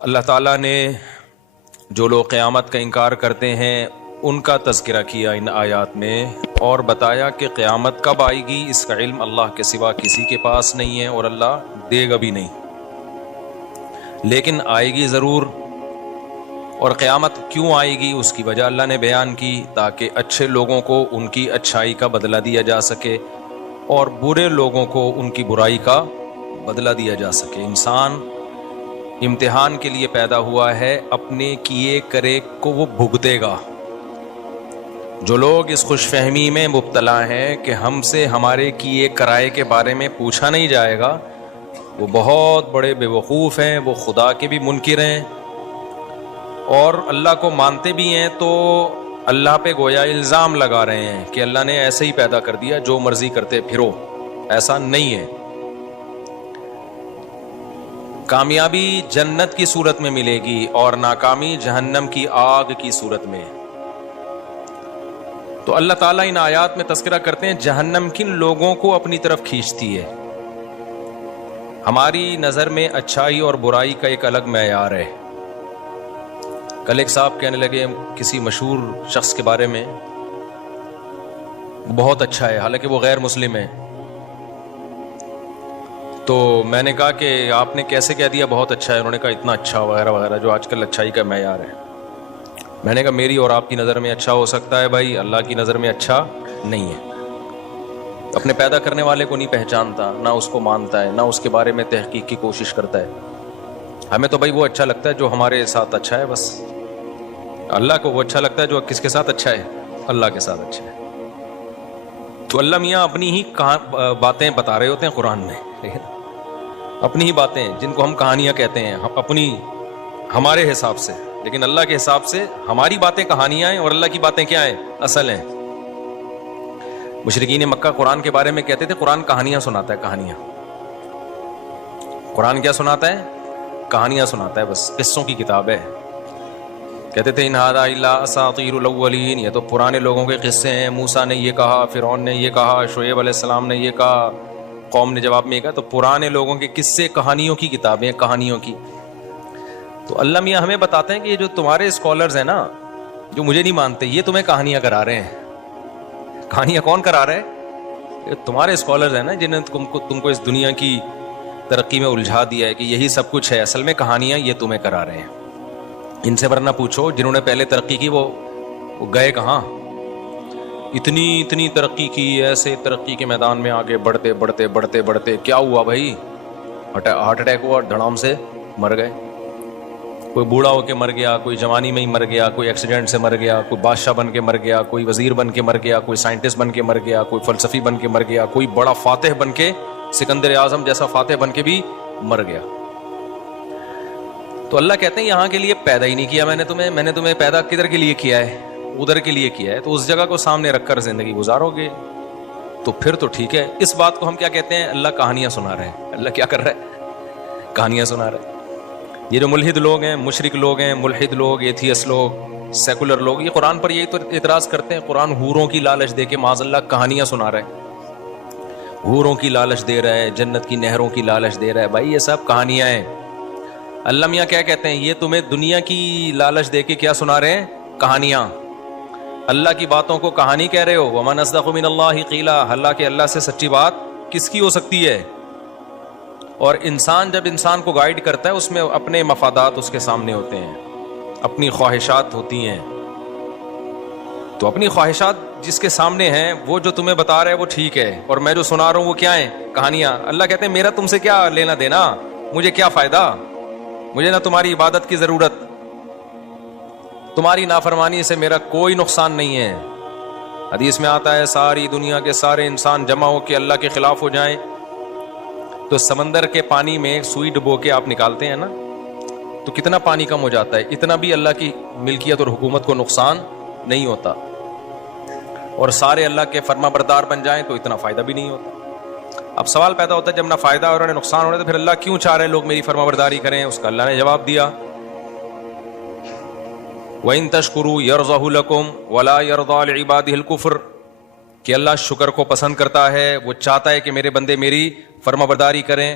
اللہ تعالیٰ نے جو لوگ قیامت کا انکار کرتے ہیں ان کا تذکرہ کیا ان آیات میں، اور بتایا کہ قیامت کب آئے گی اس کا علم اللہ کے سوا کسی کے پاس نہیں ہے اور اللہ دے گا بھی نہیں، لیکن آئے گی ضرور۔ اور قیامت کیوں آئے گی اس کی وجہ اللہ نے بیان کی، تاکہ اچھے لوگوں کو ان کی اچھائی کا بدلہ دیا جا سکے اور برے لوگوں کو ان کی برائی کا بدلہ دیا جا سکے۔ انسان امتحان کے لیے پیدا ہوا ہے، اپنے کیے کرے کو وہ بھگتے گا۔ جو لوگ اس خوش فہمی میں مبتلا ہیں کہ ہم سے ہمارے کیے کرائے کے بارے میں پوچھا نہیں جائے گا، وہ بہت بڑے بے وقوف ہیں، وہ خدا کے بھی منکر ہیں، اور اللہ کو مانتے بھی ہیں تو اللہ پہ گویا الزام لگا رہے ہیں کہ اللہ نے ایسے ہی پیدا کر دیا، جو مرضی کرتے پھرو۔ ایسا نہیں ہے۔ کامیابی جنت کی صورت میں ملے گی اور ناکامی جہنم کی آگ کی صورت میں۔ تو اللہ تعالیٰ ان آیات میں تذکرہ کرتے ہیں جہنم کن لوگوں کو اپنی طرف کھینچتی ہے۔ ہماری نظر میں اچھائی اور برائی کا ایک الگ معیار ہے۔ کل ایک صاحب کہنے لگے کسی مشہور شخص کے بارے میں، وہ بہت اچھا ہے، حالانکہ وہ غیر مسلم ہے۔ تو میں نے کہا کہ آپ نے کیسے کہہ دیا بہت اچھا ہے؟ انہوں نے کہا اتنا اچھا وغیرہ وغیرہ، جو آج کل اچھائی کا معیار ہے۔ میں نے کہا میری اور آپ کی نظر میں اچھا ہو سکتا ہے بھائی، اللہ کی نظر میں اچھا نہیں ہے۔ اپنے پیدا کرنے والے کو نہیں پہچانتا، نہ اس کو مانتا ہے، نہ اس کے بارے میں تحقیق کی کوشش کرتا ہے۔ ہمیں تو بھائی وہ اچھا لگتا ہے جو ہمارے ساتھ اچھا ہے بس۔ اللہ کو وہ اچھا لگتا ہے جو کس کے ساتھ اچھا ہے؟ اللہ کے ساتھ اچھا ہے۔ تو اللہ میاں اپنی ہی باتیں بتا رہے ہوتے ہیں قرآن میں، اپنی ہی باتیں جن کو ہم کہانیاں کہتے ہیں، اپنی ہمارے حساب سے، لیکن اللہ کے حساب سے ہماری باتیں کہانیاں ہیں اور اللہ کی باتیں کیا ہیں؟ اصل ہیں۔ مشرکین مکہ قرآن کے بارے میں کہتے تھے قرآن کہانیاں سناتا ہے، کہانیاں۔ قرآن کیا سناتا ہے؟ کہانیاں سناتا ہے، بس قصوں کی کتاب ہے۔ کہتے تھے ان ھذا الا اساطیر الاولین، یہ تو پرانے لوگوں کے قصے ہیں، موسیٰ نے یہ کہا، فرعون نے یہ کہا، شعیب علیہ السلام نے یہ کہا، قوم نے جواب میں یہ کہا۔ تو پرانے لوگوں کے قصے، کہانیوں کی کتابیں، کہانیوں کی۔ تو اللہ میاں ہمیں بتاتے ہیں کہ یہ جو تمہارے اسکالرز ہیں نا، جو مجھے نہیں مانتے، یہ تمہیں کہانیاں کرا رہے ہیں۔ کہانیاں کون کرا رہے ہیں؟ یہ تمہارے اسکالرز ہیں نا، جنہیں تم کو اس دنیا کی ترقی میں الجھا دیا ہے کہ یہی سب کچھ ہے۔ اصل میں کہانیاں یہ تمہیں کرا رہے ہیں۔ ان سے ورنہ پوچھو جنہوں نے پہلے ترقی کی وہ گئے کہاں؟ اتنی ترقی کی، ایسے ترقی کے میدان میں آگے بڑھتے بڑھتے بڑھتے بڑھتے کیا ہوا بھائی؟ ہارٹ اٹیک ہوا، دھڑام سے مر گئے۔ کوئی بوڑھا ہو کے مر گیا، کوئی جوانی میں ہی مر گیا، کوئی ایکسیڈنٹ سے مر گیا، کوئی بادشاہ بن کے مر گیا، کوئی وزیر بن کے مر گیا، کوئی سائنٹسٹ بن کے مر گیا، کوئی فلسفی بن کے مر گیا، کوئی بڑا فاتح بن کے، سکندر اعظم جیسا فاتح بن کے بھی مر گیا۔ تو اللہ کہتے ہیں یہاں کے لیے پیدا ہی نہیں کیا میں نے تمہیں پیدا کدھر کے لیے کیا ہے؟ ادھر کے لیے کیا ہے۔ تو اس جگہ کو سامنے رکھ کر زندگی گزارو گے تو پھر تو ٹھیک ہے۔ اس بات کو ہم کیا کہتے ہیں؟ اللہ کہانیاں سنا رہے ہیں۔ اللہ کیا کر رہا ہے؟ کہانیاں سنا رہے ہیں۔ یہ جو ملحد لوگ ہیں، مشرک لوگ ہیں، ملحد لوگ، ایتھیس لوگ، سیکولر لوگ، یہ قرآن پر یہی تو اعتراض کرتے ہیں۔ قرآن حوروں کی لالچ دے کے معاذ اللہ کہانیاں سنا رہا ہے، حوروں کی لالچ دے رہا ہے، جنت کی نہروں کی لالچ دے رہا ہے۔ بھائی یہ سب کہانیاں ہیں۔ اللہ میاں کیا کہتے ہیں؟ یہ تمہیں دنیا کی لالچ دے کے کیا سنا رہے ہیں؟ کہانیاں۔ اللہ کی باتوں کو کہانی کہہ رہے ہو۔ وَمَنْ أَصْدَقُ مِنَ اللَّهِ قِيلًا، اللہ کے اللہ سے سچی بات کس کی ہو سکتی ہے؟ اور انسان جب انسان کو گائیڈ کرتا ہے، اس میں اپنے مفادات اس کے سامنے ہوتے ہیں، اپنی خواہشات ہوتی ہیں۔ تو اپنی خواہشات جس کے سامنے ہیں، وہ جو تمہیں بتا رہا ہے وہ ٹھیک ہے، اور میں جو سنا رہا ہوں وہ کیا ہیں؟ کہانیاں۔ اللہ کہتے ہیں میرا تم سے کیا لینا دینا، مجھے کیا فائدہ، مجھے نہ تمہاری عبادت کی ضرورت، تمہاری نافرمانی سے میرا کوئی نقصان نہیں ہے۔ حدیث میں آتا ہے ساری دنیا کے سارے انسان جمع ہو کے اللہ کے خلاف ہو جائیں تو سمندر کے پانی میں ایک سوئی ڈبو کے آپ نکالتے ہیں نا، تو کتنا پانی کم ہو جاتا ہے، اتنا بھی اللہ کی ملکیت اور حکومت کو نقصان نہیں ہوتا۔ اور سارے اللہ کے فرما بردار بن جائیں تو اتنا فائدہ بھی نہیں ہوتا۔ اب سوال پیدا ہوتا ہے جب نہ فائدہ اور نہ نقصان ہو رہا ہے تو پھر اللہ کیوں چاہ رہے ہیں لوگ میری فرما برداری کریں؟ اس کا اللہ نے جواب دیا، وَإِن تَشْكُرُوا يَرْضَهُ لَكُمْ وَلَا يَرْضَىٰ لِعِبَادِهِ الْكُفْرَ، کہ اللہ شکر کو پسند کرتا ہے، وہ چاہتا ہے کہ میرے بندے میری فرما برداری کریں،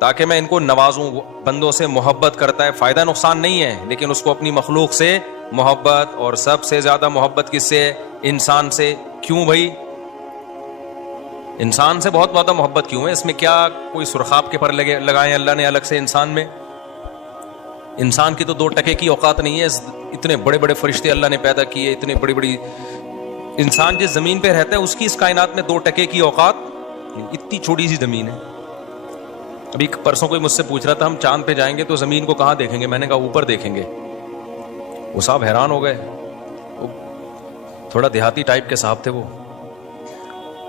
تاکہ میں ان کو نوازوں. بندوں سے محبت کرتا ہے, فائدہ نقصان نہیں ہے, لیکن اس کو اپنی مخلوق سے محبت, اور سب سے زیادہ محبت کس سے؟ انسان سے. کیوں بھائی انسان سے بہت زیادہ محبت کیوں ہے؟ اس میں کیا کوئی سرخاب کے پر لگائے ہیں اللہ نے الگ سے انسان میں؟ انسان کی تو 2 ٹکے کی اوقات نہیں ہے. اتنے بڑے بڑے فرشتے اللہ نے پیدا کیے, اتنے بڑی بڑی. انسان جس زمین پہ رہتا ہے اس کی اس کائنات میں 2 ٹکے کی اوقات, اتنی چھوٹی سی زمین ہے. ابھی پرسوں کوئی مجھ سے پوچھ رہا تھا ہم چاند پہ جائیں گے تو زمین کو کہاں دیکھیں گے؟ میں نے کہا اوپر دیکھیں گے. وہ صاحب حیران ہو گئے, تھوڑا دیہاتی ٹائپ کے صاحب تھے. وہ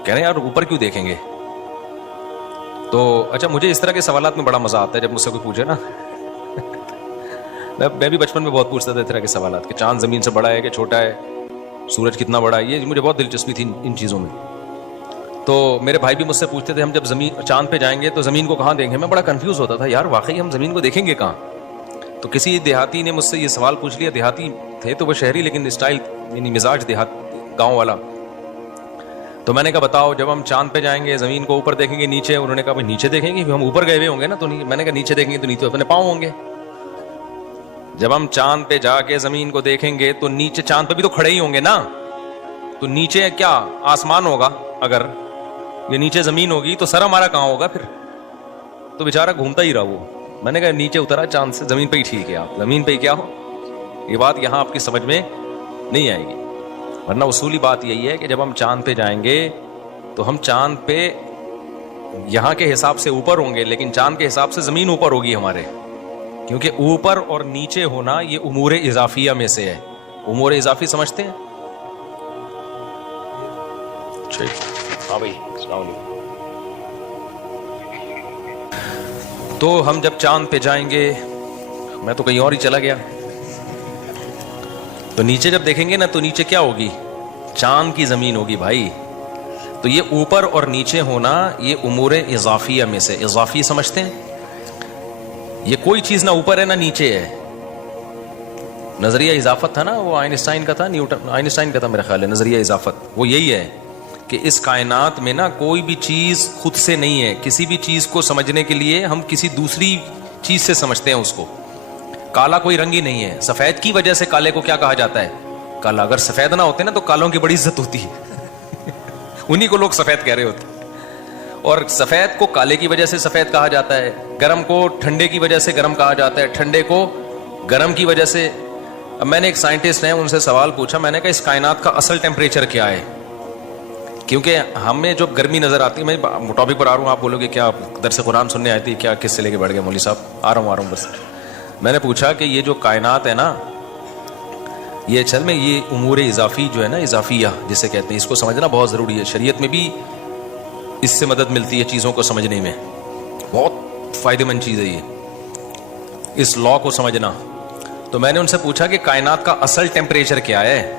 کہہ رہے ہیں یار اوپر کیوں دیکھیں گے؟ تو اچھا, مجھے اس طرح کے سوالات میں بڑا مزہ آتا ہے جب مجھ سے کوئی پوچھے نا. میں بھی بچپن میں بہت پوچھتا تھا اس طرح کے سوالات کہ چاند زمین سے بڑا ہے کہ چھوٹا ہے, سورج کتنا بڑا ہے. یہ مجھے بہت دلچسپی تھی ان چیزوں میں. تو میرے بھائی بھی مجھ سے پوچھتے تھے ہم جب چاند پہ جائیں گے تو زمین کو کہاں دیکھیں گے. میں بڑا کنفیوز ہوتا تھا یار واقعی ہم زمین کو دیکھیں گے کہاں. تو کسی دیہاتی نے مجھ سے یہ سوال پوچھ لیا. دیہاتی تھے تو وہ شہری لیکن اسٹائل یعنی مزاج دیہات گاؤں والا. تو میں نے کہا بتاؤ جب ہم چاند پہ جائیں گے زمین کو اوپر دیکھیں گے نیچے؟ انہوں نے کہا بھائی نیچے دیکھیں گے, ہم اوپر گئے ہوئے ہوں گے نا. تو میں نے کہا نیچے دیکھیں گے تو نیچے اپنے پاؤں ہوں گے. جب ہم چاند پہ جا کے زمین کو دیکھیں گے تو نیچے چاند پہ بھی تو کھڑے ہی ہوں گے نا. تو نیچے کیا آسمان ہوگا؟ اگر یہ نیچے زمین ہوگی تو سر ہمارا کہاں ہوگا پھر؟ تو بیچارہ گھومتا ہی رہا وہ. میں نے کہا نیچے اترا چاند سے, زمین پہ ہی ٹھیک ہے, آپ زمین پہ ہی کیا ہو. یہ بات یہاں آپ کی سمجھ میں نہیں آئے گی, ورنہ اصولی بات یہی ہے کہ جب ہم چاند پہ جائیں گے تو ہم چاند پہ یہاں کے حساب سے اوپر ہوں گے, لیکن چاند کے حساب سے زمین اوپر ہوگی ہمارے, کیونکہ اوپر اور نیچے ہونا یہ امور اضافیہ میں سے ہے. امور اضافی سمجھتے ہیں؟ ہاں بھائی السلام علیکم. تو ہم جب چاند پہ جائیں گے, میں تو کہیں اور ہی چلا گیا, تو نیچے جب دیکھیں گے نا تو نیچے کیا ہوگی؟ چاند کی زمین ہوگی بھائی. تو یہ اوپر اور نیچے ہونا یہ امور اضافیہ میں سے. اضافی سمجھتے ہیں؟ یہ کوئی چیز نہ اوپر ہے نہ نیچے ہے. نظریہ اضافت تھا نا, وہ آئنسٹائن کا تھا, آئنسٹائن کا تھا میرا خیال ہے نظریہ اضافت. وہ یہی ہے کہ اس کائنات میں نا کوئی بھی چیز خود سے نہیں ہے. کسی بھی چیز کو سمجھنے کے لیے ہم کسی دوسری چیز سے سمجھتے ہیں اس کو. کالا کوئی رنگ ہی نہیں ہے. سفید کی وجہ سے کالے کو کیا کہا جاتا ہے؟ کالا. اگر سفید نہ ہوتے نا تو کالوں کی بڑی عزت ہوتی ہے. انہی کو لوگ سفید کہہ رہے ہوتے. اور سفید کو کالے کی وجہ سے سفید کہا جاتا ہے, گرم کو ٹھنڈے کی وجہ سے گرم کہا جاتا ہے, ٹھنڈے کو گرم کی وجہ سے. اب میں نے ایک سائنٹسٹ ہے ان سے سوال پوچھا, میں نے کہا اس کائنات کا اصل ٹیمپریچر کیا ہے؟ کیونکہ ہمیں جو گرمی نظر آتی ہے, میں ٹاپک پر آ رہا ہوں, آپ بولو گے کیا درس قرآن سننے آئی تھی کیا, کس سے لے کے بیٹھ گئے مولوی صاحب؟ آ رہا ہوں بس. میں نے پوچھا کہ یہ جو کائنات ہے نا, یہ اصل میں یہ امور اضافی جو ہے نا, اضافیہ جسے کہتے ہیں, اس کو سمجھنا بہت ضروری ہے. شریعت میں بھی اس سے مدد ملتی ہے چیزوں کو سمجھنے میں, بہت فائدہ مند چیز ہے یہ, اس لا کو سمجھنا. تو میں نے ان سے پوچھا کہ کائنات کا اصل ٹیمپریچر کیا ہے؟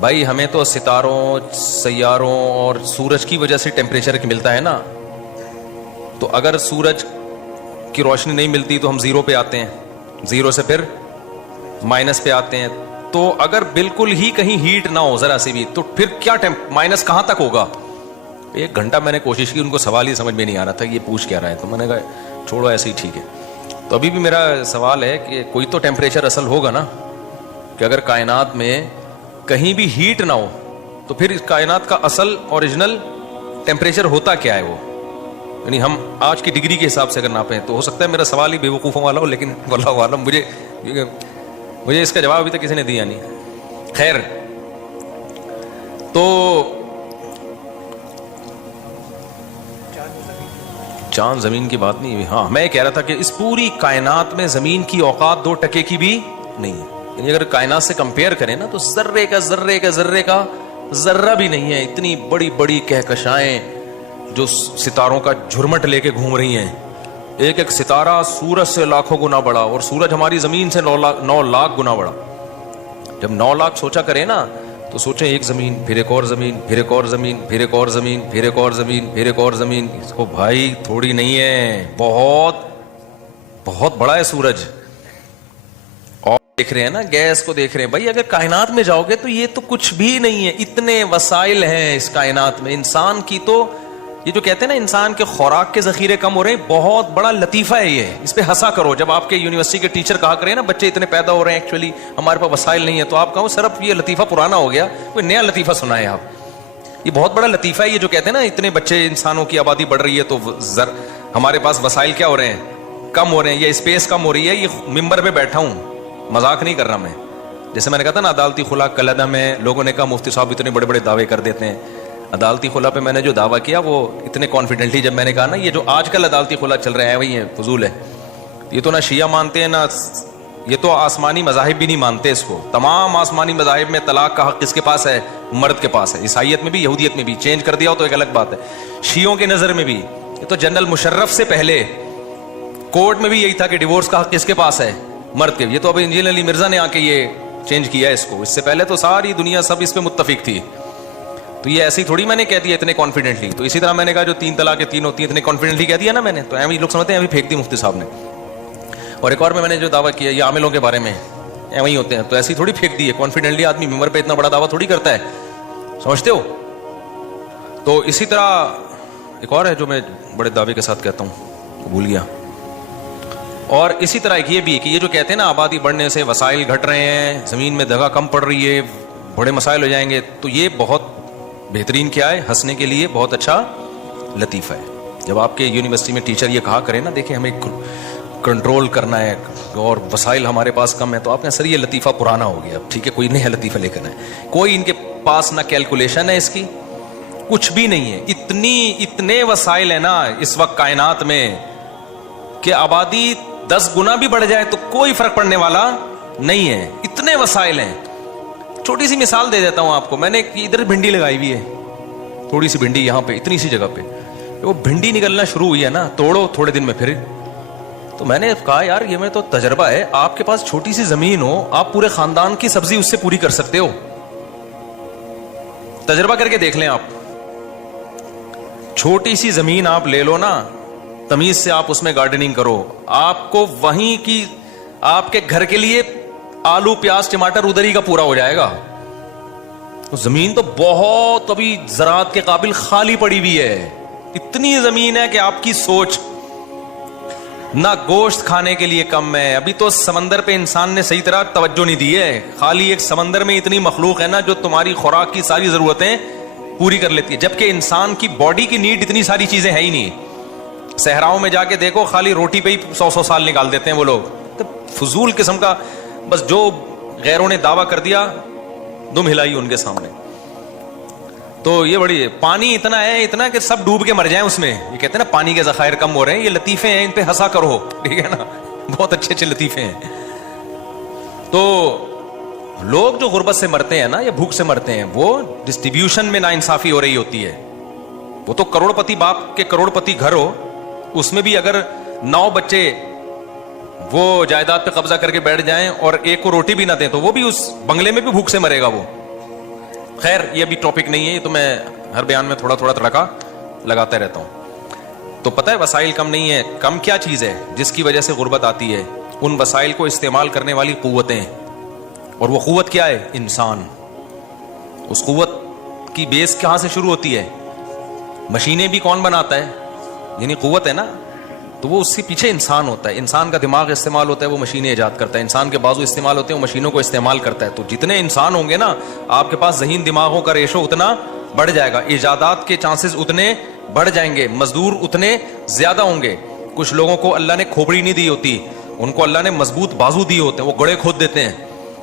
بھائی ہمیں تو ستاروں, سیاروں اور سورج کی وجہ سے ٹیمپریچر ملتا ہے نا. تو اگر سورج کی روشنی نہیں ملتی تو ہم زیرو پہ آتے ہیں, زیرو سے پھر مائنس پہ آتے ہیں. تو اگر بالکل ہی کہیں ہیٹ نہ ہو ذرا سی بھی تو پھر کیا مائنس کہاں تک ہوگا؟ 1 گھنٹہ میں نے کوشش کی, ان کو سوال ہی سمجھ میں نہیں آ رہا تھا یہ پوچھ کیا رہا ہے. تو میں نے کہا چھوڑو ایسے ہی ٹھیک ہے. تو ابھی بھی میرا سوال ہے کہ کوئی تو ٹیمپریچر اصل ہوگا نا, کہ اگر کائنات میں کہیں بھی ہیٹ نہ ہو تو پھر اس کائنات کا اصل اوریجنل ٹیمپریچر ہوتا کیا ہے وہ؟ یعنی ہم آج کی ڈگری کے حساب سے اگر ناپیں تو ہو سکتا ہے میرا سوال ہی بے وقوفوں والا ہو, لیکن واللہ عالم مجھے اس کا جواب ابھی تک کسی نے دیا نہیں. خیر, تو چاند زمین کی بات نہیں ہوئی. ہاں میں کہہ رہا تھا کہ اس پوری کائنات میں زمین کی اوقات 2 ٹکے کی بھی نہیں ہے. یعنی اگر کائنات سے کمپیئر کریں نا تو ذرے کا ذرہ بھی نہیں ہے. اتنی بڑی بڑی کہکشائیں جو ستاروں کا جھرمٹ لے کے گھوم رہی ہیں, ایک ایک ستارہ سورج سے لاکھوں گنا بڑا, اور سورج ہماری زمین سے 9 لاکھ گنا بڑا. جب 9 لاکھ سوچا کریں نا تو سوچیں ایک زمین, پھر ایک اور زمین, پھر ایک اور زمین, پھر ایک اور زمین, پھر ایک اور زمین, پھر ایک اور زمین. اس کو بھائی تھوڑی نہیں ہے, بہت بہت بڑا ہے سورج. اور دیکھ رہے ہیں نا گیس کو دیکھ رہے ہیں. بھائی اگر کائنات میں جاؤ گے تو یہ تو کچھ بھی نہیں ہے. اتنے وسائل ہیں اس کائنات میں. انسان کی تو یہ جو کہتے ہیں نا انسان کے خوراک کے ذخیرے کم ہو رہے ہیں، بہت بڑا لطیفہ ہے یہ. اس پہ ہنسا کرو. جب آپ کے یونیورسٹی کے ٹیچر کہا کریں نا بچے اتنے پیدا ہو رہے ہیں ایکچولی ہمارے پاس وسائل نہیں ہے، تو آپ کہو سر اب یہ لطیفہ پرانا ہو گیا، کوئی نیا لطیفہ سنائے آپ. یہ بہت بڑا لطیفہ ہے یہ جو کہتے ہیں نا اتنے بچے، انسانوں کی آبادی بڑھ رہی ہے تو ہمارے پاس وسائل کیا ہو رہے ہیں، کم ہو رہے ہیں، یہ اسپیس کم ہو رہی ہے. یہ ممبر پہ بیٹھا ہوں، مذاق نہیں کر رہا میں. جیسے میں نے کہا تھا نا عدالتی خلا کلعدم ہے، لوگوں نے کہا مفتی صاحب اتنے بڑے بڑے دعوے کر دیتے ہیں. عدالتی خلا پہ میں نے جو دعویٰ کیا وہ اتنے کانفیڈنٹلی جب میں نے کہا نا یہ جو آج کل عدالتی خلا چل رہا ہے وہی ہے، فضول ہے. یہ تو نہ شیعہ مانتے ہیں، نہ یہ تو آسمانی مذاہب بھی نہیں مانتے اس کو. تمام آسمانی مذاہب میں طلاق کا حق کس کے پاس ہے؟ مرد کے پاس ہے. عیسائیت میں بھی، یہودیت میں بھی. چینج کر دیا ہو تو ایک الگ بات ہے. شیعوں کی نظر میں بھی یہ تو جنرل مشرف سے پہلے کورٹ میں بھی یہی تھا کہ ڈیورس کا حق کس کے پاس ہے؟ مرد کے. یہ تو اب انجینئر علی مرزا نے آ کے یہ چینج کیا ہے اس کو. اس سے پہلے تو ساری دنیا سب اس پہ متفق تھی. تو یہ ایسی تھوڑی میں نے کہہ دیا اتنے کانفیڈنٹلی. تو اسی طرح میں نے کہا جو 3 طلاق 3 ہوتی ہیں اتنے کانفیڈنٹلی کہہ دیا نا میں نے، تو ایویں لوگ سمجھتے ہیں ابھی پھینک دی مفتی صاحب نے. اور ایک اور میں نے جو دعویٰ کیا یہ عاملوں کے بارے میں ایویں ہی ہوتے ہیں، تو ایسی تھوڑی پھینک دی ہے کانفیڈنٹلی. آدمی ممبر پہ اتنا بڑا دعویٰ تھوڑی کرتا ہے، سمجھتے ہو. تو اسی طرح ایک اور ہے جو میں بڑے دعوے کے ساتھ کہتا ہوں، بھول گیا. اور اسی طرح ایک یہ بھی کہ یہ جو کہتے ہیں نا آبادی بڑھنے سے وسائل گھٹ رہے ہیں، زمین میں جگہ کم پڑ رہی ہے، بڑے مسائل ہو جائیں گے، تو یہ بہت بہترین کیا ہے، ہنسنے کے لیے بہت اچھا لطیفہ ہے. جب آپ کے یونیورسٹی میں ٹیچر یہ کہا کرے نا دیکھیں ہمیں کنٹرول کرنا ہے اور وسائل ہمارے پاس کم ہے، تو آپ نے سر یہ لطیفہ پرانا ہو گیا، ٹھیک ہے کوئی نیا لطیفہ لے کر آئے. کوئی ان کے پاس نہ کیلکولیشن ہے اس کی، کچھ بھی نہیں ہے. اتنے وسائل ہیں نا اس وقت کائنات میں کہ آبادی 10 گنا بھی بڑھ جائے تو کوئی فرق پڑنے والا نہیں ہے. اتنے وسائل ہیں. چھوٹی سی مثال دے دیتا ہوں آپ کو. میں نے ادھر بھنڈی لگائی ہوئی ہے، تھوڑی سی بھنڈی یہاں پہ، اتنی سی جگہ پہ. وہ بھنڈی نکلنا شروع ہوئی ہے نا، توڑو تھوڑے دن میں پھر. تو میں نے کہا یار یہ میں تو تجربہ ہے، آپ کے پاس چھوٹی سی زمین ہو، آپ پورے خاندان کی سبزی اس سے پوری کر سکتے ہو. تجربہ کر کے دیکھ لیں آپ. چھوٹی سی زمین آپ لے لو نا، تمیز سے آپ اس میں گارڈننگ کرو، آپ کو وہیں کی آپ کے گھر کے لیے آلو پیاز ٹماٹر ادھر ہی کا پورا ہو جائے گا. زمین تو بہت ابھی زراعت کے قابل خالی پڑی ہوئی ہے. اتنی زمین ہے کہ آپ کی سوچ نہ گوشت کھانے کے لیے کم ہے. ابھی تو سمندر پہ انسان نے صحیح طرح توجہ نہیں دی ہے. خالی ایک سمندر میں اتنی مخلوق ہے نا جو تمہاری خوراک کی ساری ضرورتیں پوری کر لیتی ہے، جبکہ انسان کی باڈی کی نیڈ اتنی ساری چیزیں ہیں ہی نہیں. صحراؤں میں جا کے دیکھو خالی روٹی پہ ہی 100 سال نکال دیتے ہیں وہ لوگ. تو فضول قسم کا بس جو غیروں نے دعویٰ کر دیا دم ہلائی ان کے سامنے. تو یہ بڑی پانی اتنا کہ سب ڈوب کے مر جائیں اس میں. یہ کہتے ہیں نا پانی کے ذخائر کم ہو رہے ہیں. یہ لطیفے ہیں، ان پہ ہنسا کرو، ٹھیک ہے نا، بہت اچھے اچھے لطیفے ہیں. تو لوگ جو غربت سے مرتے ہیں نا یا بھوک سے مرتے ہیں وہ ڈسٹریبیوشن میں ناانصافی ہو رہی ہوتی ہے. وہ تو کروڑ پتی باپ کے کروڑ پتی گھر ہو، اس میں بھی اگر 9 بچے وہ جائیداد پہ قبضہ کر کے بیٹھ جائیں اور ایک کو روٹی بھی نہ دیں تو وہ بھی اس بنگلے میں بھی بھوک سے مرے گا وہ. خیر یہ بھی ٹاپک نہیں ہے، یہ تو میں ہر بیان میں تھوڑا تھوڑا تڑکا لگاتا رہتا ہوں. تو پتہ ہے وسائل کم نہیں ہے، کم کیا چیز ہے جس کی وجہ سے غربت آتی ہے؟ ان وسائل کو استعمال کرنے والی قوتیں. اور وہ قوت کیا ہے؟ انسان. اس قوت کی بیس کہاں سے شروع ہوتی ہے؟ مشینیں بھی کون بناتا ہے؟ یعنی قوت ہے نا، تو وہ اس کے پیچھے انسان ہوتا ہے. انسان کا دماغ استعمال ہوتا ہے، وہ مشینیں ایجاد کرتا ہے. انسان کے بازو استعمال ہوتے ہیں، وہ مشینوں کو استعمال کرتا ہے. تو جتنے انسان ہوں گے نا آپ کے پاس ذہین دماغوں کا ریشو اتنا بڑھ جائے گا، ایجادات کے چانسز اتنے بڑھ جائیں گے، مزدور اتنے زیادہ ہوں گے. کچھ لوگوں کو اللہ نے کھوپڑی نہیں دی ہوتی، ان کو اللہ نے مضبوط بازو دیے ہوتے ہیں، وہ گڑے کھود دیتے ہیں.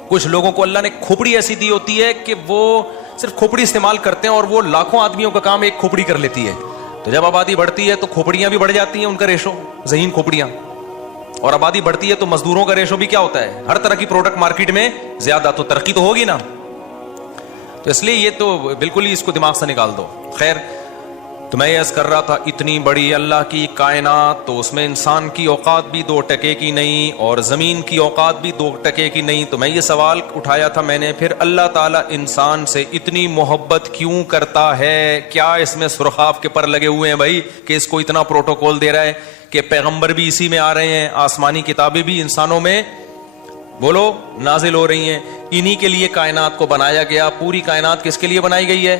کچھ لوگوں کو اللہ نے کھوپڑی ایسی دی ہوتی ہے کہ وہ صرف کھوپڑی استعمال کرتے ہیں اور وہ لاکھوں آدمیوں کا کام ایک کھوپڑی کر لیتی ہے. تو جب آبادی بڑھتی ہے تو کھوپڑیاں بھی بڑھ جاتی ہیں، ان کا ریشو ذہین کھوپڑیاں. اور آبادی بڑھتی ہے تو مزدوروں کا ریشو بھی کیا ہوتا ہے؟ ہر طرح کی پروڈکٹ مارکیٹ میں زیادہ، تو ترقی تو ہوگی نا. تو اس لیے یہ تو بالکل ہی اس کو دماغ سے نکال دو. خیر تو میں یہ عرض کر رہا تھا اتنی بڑی اللہ کی کائنات، تو اس میں انسان کی اوقات بھی 2 ٹکے کی نہیں اور زمین کی اوقات بھی 2 ٹکے کی نہیں. تو میں یہ سوال اٹھایا تھا میں نے، پھر اللہ تعالیٰ انسان سے اتنی محبت کیوں کرتا ہے؟ کیا اس میں سرخاب کے پر لگے ہوئے ہیں بھائی کہ اس کو اتنا پروٹوکول دے رہا ہے کہ پیغمبر بھی اسی میں آ رہے ہیں، آسمانی کتابیں بھی انسانوں میں بولو نازل ہو رہی ہیں. انہی کے لیے کائنات کو بنایا گیا. پوری کائنات کس کے لیے بنائی گئی ہے؟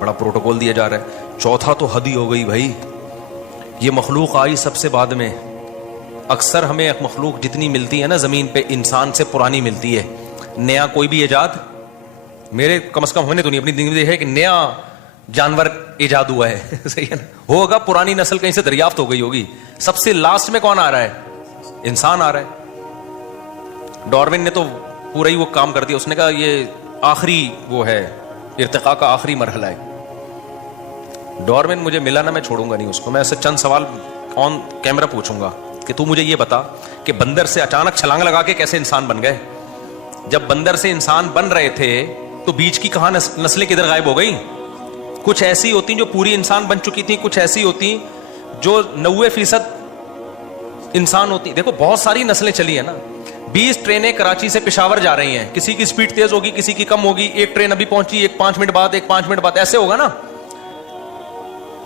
بڑا پروٹوکول دیا جا رہا ہے. چوتھا تو حد ہی ہو گئی بھائی, یہ مخلوق آئی سب سے بعد میں. اکثر ہمیں ایک مخلوق جتنی ملتی ہے نا زمین پہ, انسان سے پرانی ملتی ہے. نیا کوئی بھی ایجاد میرے کم از کم ہم نے تو نہیں اپنی زندگی میں دیکھا ہے کہ نیا جانور ایجاد ہوا ہے. صحیح ہے نا, ہوگا پرانی نسل کہیں سے دریافت ہو گئی ہوگی. سب سے لاسٹ میں کون آ رہا ہے؟ انسان آ رہا ہے. ڈارون نے تو پورا ہی وہ کام کر دیا, اس نے کہا یہ آخری وہ ہے, ارتقاء کا آخری مرحلہ ہے. ڈارون مجھے ملا نا, میں چھوڑوں گا نہیں اس کو. میں اسے چند سوال آن کیمرہ پوچھوں گا کہ تو مجھے یہ بتا کہ بندر سے اچانک چھلانگ لگا کے کیسے انسان بن گئے؟ جب بندر سے انسان بن رہے تھے تو بیچ کی کہاں نسلیں کدھر غائب ہو گئی؟ کچھ ایسی ہوتی جو پوری انسان بن چکی تھی, کچھ ایسی ہوتی جو 90% انسان ہوتی. دیکھو بہت ساری نسلیں چلی ہیں نا. 20 ٹرینیں کراچی سے پشاور جا رہی ہیں, کسی کی سپیڈ تیز ہوگی, کسی کی کم ہوگی. ایک ٹرین ابھی پہنچی, ایک 5 منٹ بعد, ایک 5 منٹ بعد, ایسے ہوگا نا.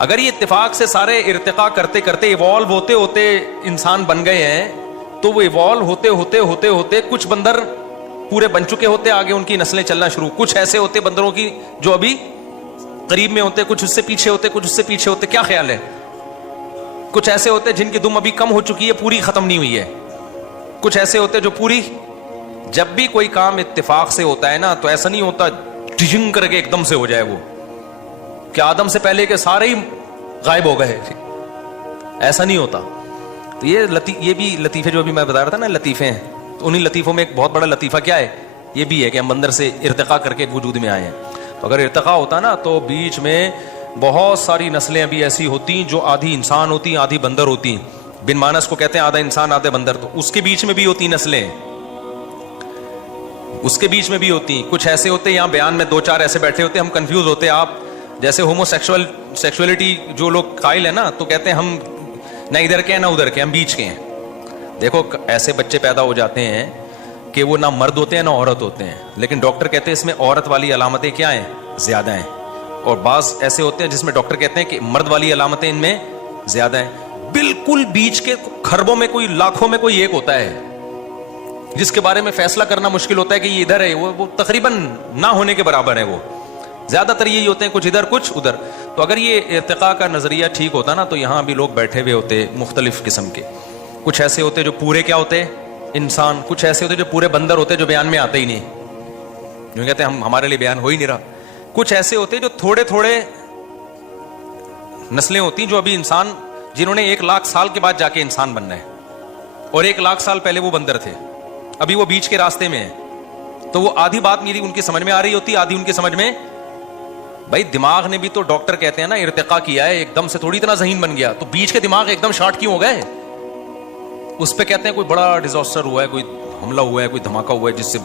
اگر یہ اتفاق سے سارے ارتقاء کرتے کرتے ایوالو ہوتے ہوتے انسان بن گئے ہیں, تو وہ ایوالو ہوتے ہوتے ہوتے ہوتے کچھ بندر پورے بن چکے ہوتے, آگے ان کی نسلیں چلنا شروع. کچھ ایسے ہوتے بندروں کی جو ابھی قریب میں ہوتے, کچھ اس سے پیچھے ہوتے, کچھ اس سے پیچھے ہوتے. کیا خیال ہے؟ کچھ ایسے ہوتے جن کی دم ابھی کم ہو چکی ہے, پوری ختم نہیں ہوئی ہے. کچھ ایسے ہوتے جو پوری. جب بھی کوئی کام اتفاق سے ہوتا ہے نا تو ایسا نہیں ہوتا ڈجنگ کر کے ایک دم سے ہو جائے وہ کہ آدم سے پہلے کے سارے ہی غائب ہو گئے, ایسا نہیں ہوتا. تو یہ بھی لطیفے جو ابھی میں بتا رہا تھا نا, لطیفے ہیں, تو انہی لطیفوں میں ایک بہت بڑا لطیفہ کیا ہے, یہ بھی ہے کہ ہم بندر سے ارتقاء کر کے وجود میں آئے ہیں. تو اگر ارتقاء ہوتا نا تو بیچ میں بہت ساری نسلیں ابھی ایسی ہوتی جو آدھی انسان ہوتی, آدھی بندر ہوتی. بن مانس کو کہتے ہیں آدھا انسان آدھے بندر, تو اس کے بیچ میں بھی ہوتی نسلیں, اس کے بیچ میں بھی ہوتی. کچھ ایسے ہوتے, یہاں بیان میں 2-4 ایسے بیٹھے ہوتے, ہم کنفیوز ہوتے. آپ جیسے ہومو سیکشولیٹی جو لوگ قائل ہیں نا, تو کہتے ہیں ہم نہ ادھر کے ہیں نہ ادھر کے, ہم بیچ کے ہیں. دیکھو ایسے بچے پیدا ہو جاتے ہیں کہ وہ نہ مرد ہوتے ہیں نہ عورت ہوتے ہیں, لیکن ڈاکٹر کہتے ہیں اس میں عورت والی علامتیں کیا ہیں, زیادہ ہیں. اور بعض ایسے ہوتے ہیں جس میں ڈاکٹر کہتے ہیں کہ مرد والی علامتیں ان میں زیادہ ہیں. بالکل بیچ کے خربوں میں کوئی, لاکھوں میں کوئی ایک ہوتا ہے جس کے بارے میں فیصلہ کرنا مشکل ہوتا ہے کہ یہ ادھر ہے, وہ تقریباً نہ ہونے کے برابر ہے. وہ زیادہ تر یہی ہوتے ہیں, کچھ ادھر کچھ ادھر. تو اگر یہ ارتقاء کا نظریہ ٹھیک ہوتا نا تو یہاں بھی لوگ بیٹھے ہوئے ہوتے مختلف قسم کے. کچھ ایسے ہوتے جو پورے کیا ہوتے انسان, کچھ ایسے ہوتے جو پورے بندر ہوتے جو بیان میں آتے ہی نہیں, جو کہتے ہیں ہمارے لیے بیان ہو ہی نہیں رہا. کچھ ایسے ہوتے جو تھوڑے تھوڑے نسلیں ہوتی جو ابھی انسان, جنہوں نے 1 لاکھ سال کے بعد جا کے انسان بننا ہے, اور 1 لاکھ سال پہلے وہ بندر تھے, ابھی وہ بیچ کے راستے میں ہیں. تو وہ آدھی بات میری ان کی سمجھ میں آ رہی ہوتی, آدھی ان کی سمجھ میں. بھائی دماغ نے بھی تو, ڈاکٹر کہتے ہیں نا ارتقاء کیا ہے, ایک دم سے تھوڑی اتنا ذہین بن گیا. تو بیچ کے دماغ ایک دم شارٹ کیوں ہو گئے؟ اس پہ کہتے ہیں کوئی بڑا ڈیزاسٹر ہوا ہے, کوئی حملہ ہوا ہے, کوئی دھماکہ ہوا ہے جس سے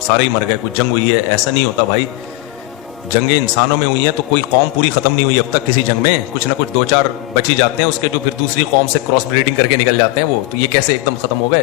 سارے ہی مر گئے, کوئی جنگ ہوئی ہے. ایسا نہیں ہوتا بھائی, جنگیں انسانوں میں ہوئی ہیں تو کوئی قوم پوری ختم نہیں ہوئی اب تک کسی جنگ میں. کچھ نہ کچھ 2-4 بچی جاتے ہیں اس کے, جو پھر دوسری قوم سے کراس بریڈنگ کر کے نکل جاتے ہیں وہ. تو یہ کیسے ایک دم ختم ہو گئے؟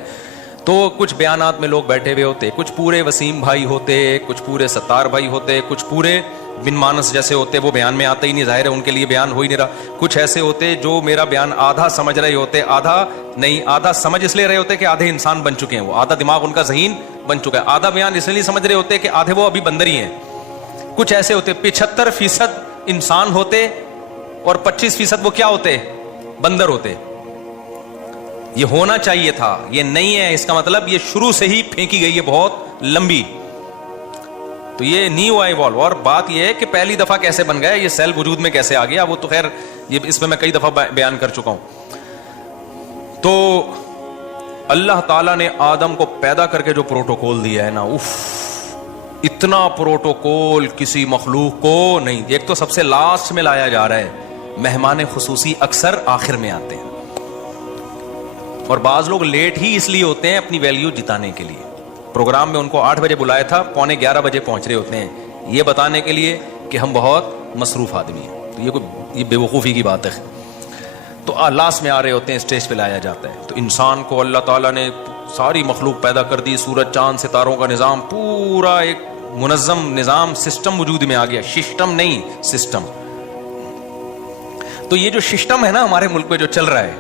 تو کچھ بیانات میں لوگ بیٹھے ہوئے ہوتے, کچھ پورے وسیم بھائی ہوتے, کچھ پورے ستار بھائی ہوتے, کچھ پورے بن مانس جیسے ہوتے, وہ بیان میں آتے ہی نہیں, ظاہر ہے ان کے لیے بیان ہو ہی نہیں رہا. کچھ ایسے ہوتے جو میرا بیان آدھا سمجھ رہے ہوتے, آدھا نہیں, آدھا سمجھ اس لیے رہے ہوتے کہ آدھے انسان بن چکے ہیں, وہ آدھا دماغ ان کا ذہین بن چکا ہے, آدھا بیان اس لیے سمجھ رہے ہوتے کہ آدھے وہ ابھی بندر ہی ہیں. کچھ ایسے ہوتے 75% انسان ہوتے اور 25% وہ کیا ہوتے, بندر ہوتے. یہ ہونا چاہیے تھا, یہ نہیں ہے. اس کا مطلب یہ شروع سے ہی پھینکی گئی ہے بہت لمبی, تو یہ نہیں ہوا ایوالو. اور بات یہ ہے کہ پہلی دفعہ کیسے بن گیا, یہ سیل وجود میں کیسے آ گیا, وہ تو خیر یہ اس میں کئی دفعہ بیان کر چکا ہوں. تو اللہ تعالیٰ نے آدم کو پیدا کر کے جو پروٹوکول دیا ہے نا, اتنا پروٹوکول کسی مخلوق کو نہیں. ایک تو سب سے لاسٹ میں لایا جا رہا ہے, مہمان خصوصی اکثر آخر میں آتے ہیں, اور بعض لوگ لیٹ ہی اس لیے ہوتے ہیں اپنی ویلیو جتانے کے لیے. پروگرام میں ان کو 8 بجے بلایا تھا, 11:15 بجے پہنچ رہے ہوتے ہیں, یہ بتانے کے لیے کہ ہم بہت مصروف آدمی ہیں. تو یہ بے وقوفی کی بات ہے. تو لاسٹ میں آ رہے ہوتے ہیں, اسٹیج پہ لایا جاتا ہے. تو انسان کو اللہ تعالیٰ نے ساری مخلوق پیدا کر دی, سورج چاند ستاروں کا نظام, پورا ایک منظم نظام, سسٹم وجود میں آ گیا. سسٹم نہیں, سسٹم. تو یہ جو سسٹم ہے نا ہمارے ملک میں جو چل رہا ہے,